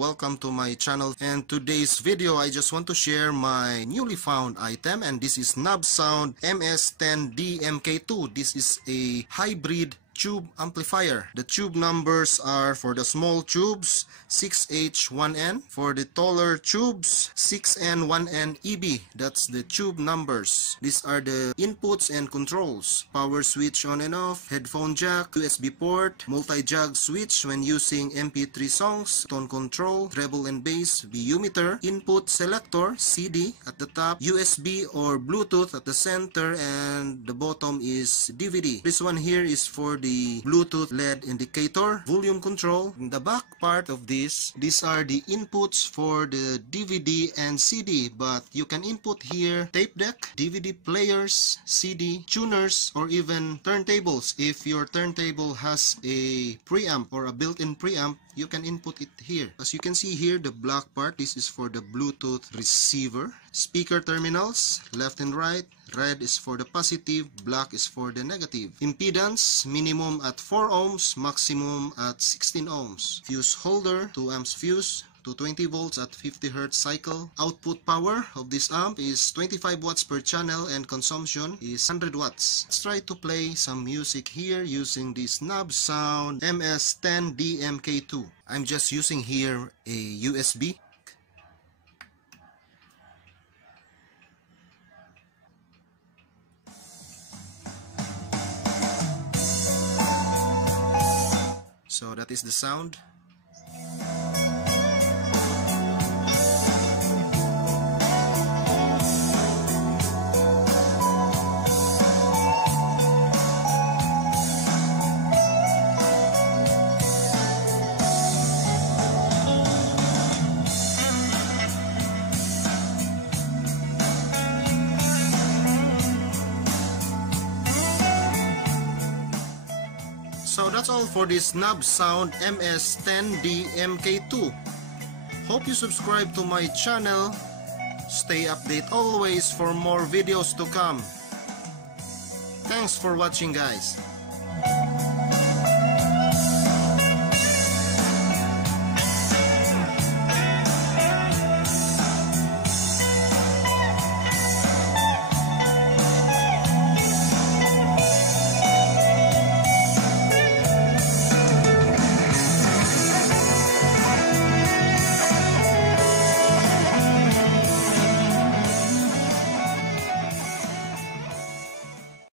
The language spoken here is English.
Welcome to my channel, and today's video I just want to share my newly found item, and this is Nubsound MS10D MK2. This is a hybrid tube amplifier. The tube numbers are, for the small tubes, 6H1N. For the taller tubes, 6N1N-EB. That's the tube numbers. These are the inputs and controls. Power switch on and off, headphone jack, USB port, multi-jog switch when using MP3 songs, tone control, treble and bass, VU meter, input selector, CD at the top, USB or Bluetooth at the center, and the bottom is DVD. This one here is for the Bluetooth LED indicator, volume control. In the back part of this, these are the inputs for the DVD and CD, but you can input here tape deck, DVD players, CD, tuners, or even turntables. If your turntable has a preamp or a built-in preamp, you can input it here. As you can see here, the black part, this is for the Bluetooth receiver. Speaker terminals, left and right. Red is for the positive, black is for the negative. Impedance, minimum at 4 ohms, maximum at 16 ohms. Fuse holder, 2 amps fuse, 220 volts at 50 Hz cycle. Output power of this amp is 25 watts per channel and consumption is 100 watts. Let's try to play some music here using this Nubsound MS10D MK2. I'm just using here a USB. So that is the sound. So that's all for this Nubsound MS10D MK2. Hope you subscribe to my channel. Stay updated always for more videos to come. Thanks for watching, guys.